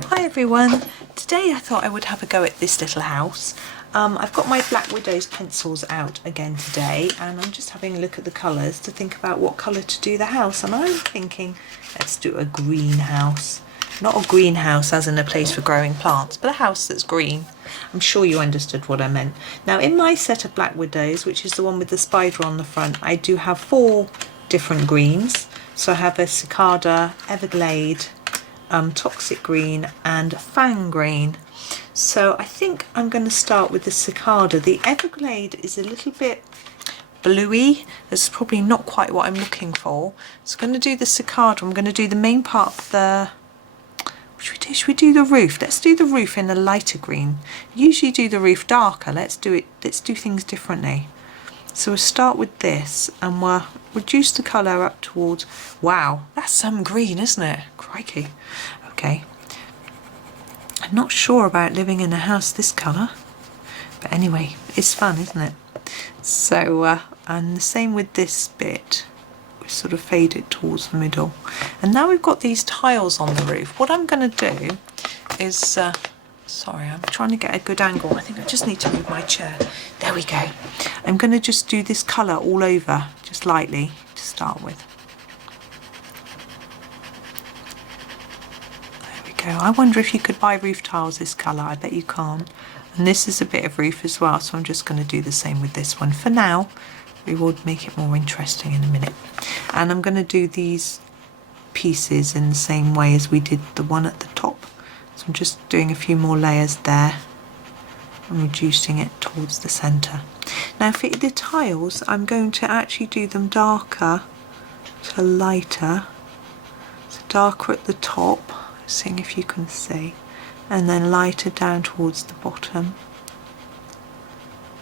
Hi everyone, today I thought I would have a go at this little house. I've got my Black Widow's pencils out again today and I'm just having a look at the colours to think about what colour to do the house, and I'm thinking let's do a greenhouse. Not a greenhouse as in a place for growing plants, but a house that's green. I'm sure you understood what I meant. Now in my set of Black Widows, which is the one with the spider on the front, I do have 4 different greens. So I have a Cicada, Everglade, Toxic Green and Fang Green. So I think I'm going to start with the Cicada. The Everglade is a little bit bluey. That's probably not quite what I'm looking for. So I'm going to do the Cicada. I'm going to do the main part of the... Should we do the roof? Let's do the roof in a lighter green. Usually do the roof darker. Let's do things differently. So we'll start with this and we'll reduce the colour up towards... Wow, that's some green, isn't it? Crikey. Okay. I'm not sure about living in a house this colour. But anyway, it's fun, isn't it? So, and the same with this bit. We sort of fade it towards the middle. And now we've got these tiles on the roof. What I'm going to do is... sorry, I'm trying to get a good angle. I think I just need to move my chair. There we go. I'm going to just do this colour all over, just lightly, to start with. There we go. I wonder if you could buy roof tiles this colour. I bet you can't. And this is a bit of roof as well, so I'm just going to do the same with this one. For now, we will make it more interesting in a minute. And I'm going to do these pieces in the same way as we did the one at the top. So I'm just doing a few more layers there and reducing it towards the centre. Now for the tiles, I'm going to actually do them darker to lighter. So darker at the top, seeing if you can see, and then lighter down towards the bottom.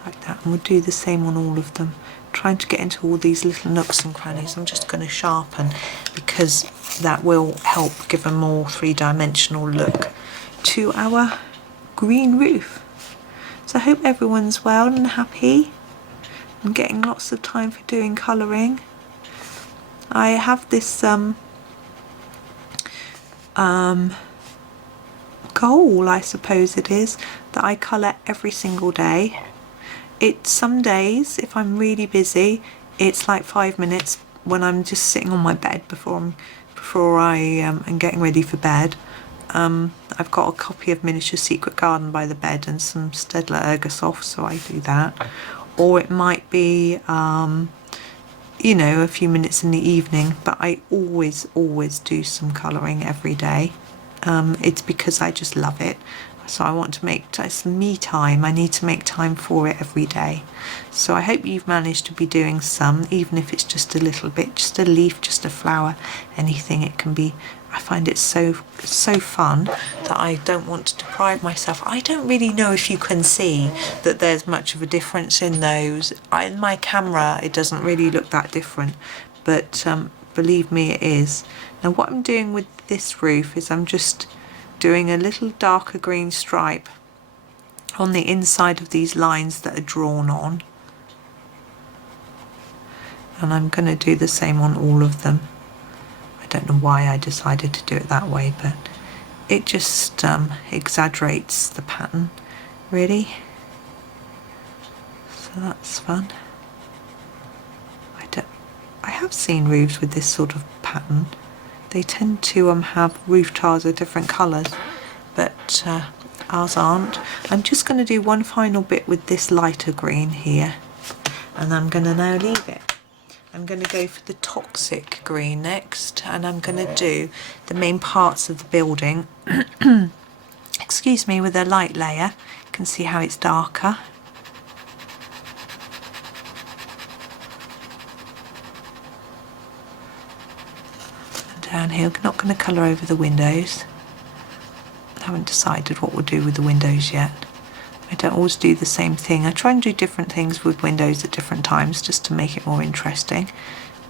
Like that. And we'll do the same on all of them. Trying to get into all these little nooks and crannies. I'm just going to sharpen because that will help give a more three-dimensional look to our green roof. So I hope everyone's well and happy. I'm getting lots of time for doing colouring. I have this goal, I suppose it is, that I colour every single day. Some days, if I'm really busy, it's like 5 minutes when I'm just sitting on my bed before I am getting ready for bed. I've got a copy of Miniature Secret Garden by the bed and some Staedtler Ergosoft, so I do that. Or it might be, you know, a few minutes in the evening, but I always do some colouring every day. It's because I just love it. So I want to make some me time. I need to make time for it every day. So I hope you've managed to be doing some, even if it's just a little bit, just a leaf, just a flower, anything it can be. I find it so fun that I don't want to deprive myself. I don't really know if you can see that there's much of a difference in those. In my camera it doesn't really look that different, but believe me it is. Now what I'm doing with this roof is I'm just doing a little darker green stripe on the inside of these lines that are drawn on, and I'm going to do the same on all of them. I don't know why I decided to do it that way, but it just exaggerates the pattern really, so that's fun. I have seen roofs with this sort of pattern. They tend to have roof tiles of different colours, but ours aren't. I'm just going to do one final bit with this lighter green here, and I'm going to now leave it. I'm going to go for the Toxic Green next, and I'm going to do the main parts of the building, excuse me, with a light layer. You can see how it's darker. Down here, we're not going to colour over the windows. I haven't decided what we'll do with the windows yet. I don't always do the same thing. I try and do different things with windows at different times just to make it more interesting.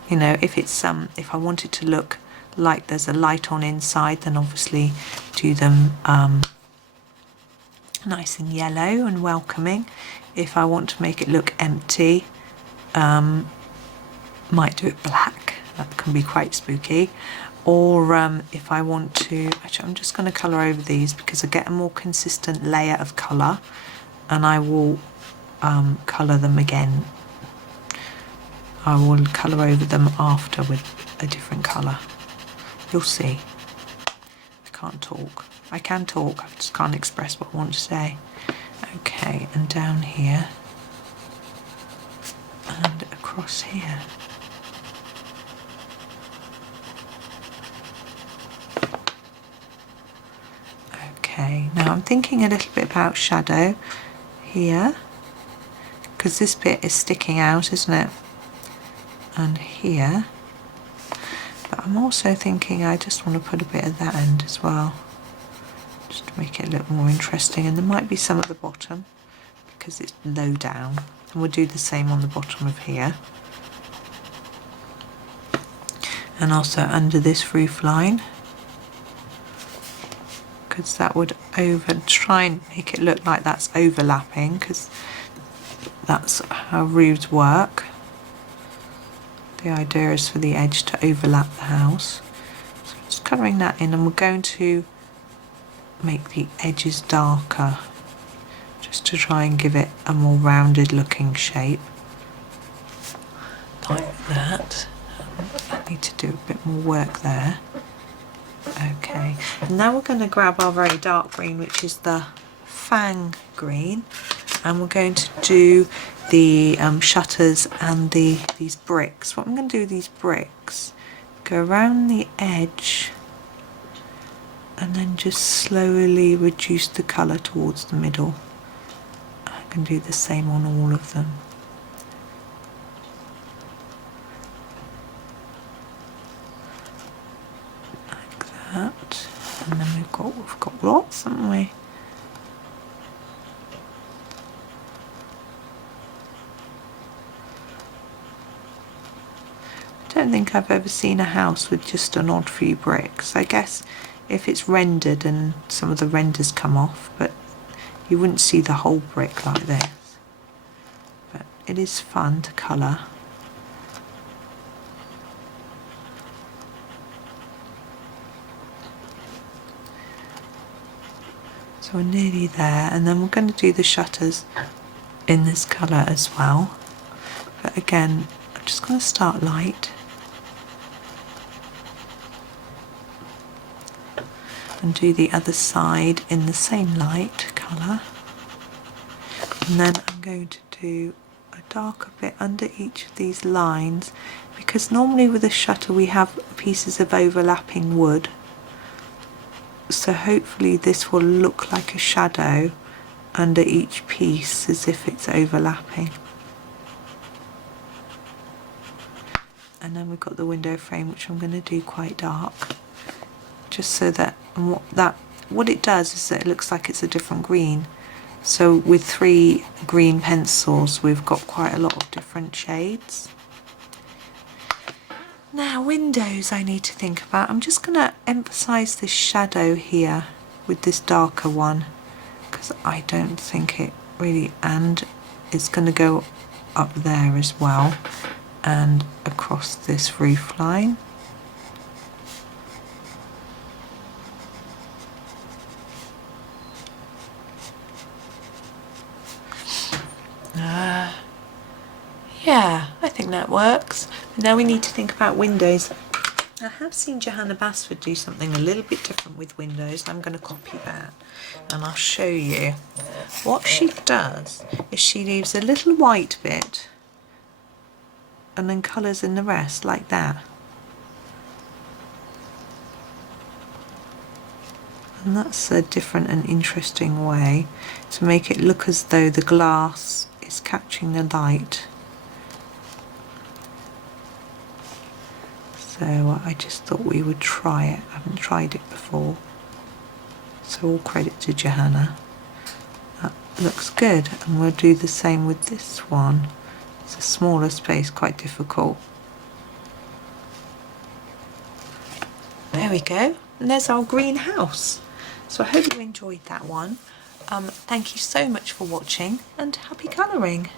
You know, if it's if I want it to look like there's a light on inside, then obviously do them nice and yellow and welcoming. If I want to make it look empty, might do it black. That can be quite spooky. or if I want to, actually I'm just going to colour over these because I get a more consistent layer of colour, and I will colour them again. I will colour over them after with a different colour. You'll see. I can't talk. I can talk, I just can't express what I want to say. Okay, and down here and across here. Okay, now I'm thinking a little bit about shadow here, because this bit is sticking out, isn't it? And here. But I'm also thinking I just want to put a bit at that end as well, just to make it look more interesting. And there might be some at the bottom because it's low down, and we'll do the same on the bottom of here. And also under this roof line, because that would try and make it look like that's overlapping, because that's how roofs work. The idea is for the edge to overlap the house. So just colouring that in, and we're going to make the edges darker just to try and give it a more rounded looking shape. Like that. I need to do a bit more work there. Okay, and now we're going to grab our very dark green, which is the Fang Green, and we're going to do the shutters and these bricks. What I'm going to do with these bricks, go around the edge and then just slowly reduce the colour towards the middle. I can do the same on all of them. Like that. And then we've got lots, haven't we? I don't think I've ever seen a house with just an odd few bricks. I guess if it's rendered and some of the renders come off, but you wouldn't see the whole brick like this. But it is fun to colour. So we're nearly there, and then we're going to do the shutters in this colour as well. But again, I'm just going to start light. And do the other side in the same light colour, and then I'm going to do a darker bit under each of these lines, because normally with a shutter we have pieces of overlapping wood, so hopefully this will look like a shadow under each piece as if it's overlapping. And then we've got the window frame, which I'm going to do quite dark, just so that, and what it does is that it looks like it's a different green. So with 3 green pencils we've got quite a lot of different shades. Now windows I need to think about. I'm just going to emphasise this shadow here with this darker one, because I don't think it really, and it's going to go up there as well and across this roof line. Yeah, I think that works. But now we need to think about windows. I have seen Johanna Basford do something a little bit different with windows. I'm going to copy that and I'll show you. What she does is she leaves a little white bit and then colours in the rest like that. And that's a different and interesting way to make it look as though the glass is catching the light. So I just thought we would try it. I haven't tried it before. So all credit to Johanna. That looks good, and we'll do the same with this one. It's a smaller space, quite difficult. There we go, and there's our greenhouse. So I hope you enjoyed that one. Thank you so much for watching, and happy colouring.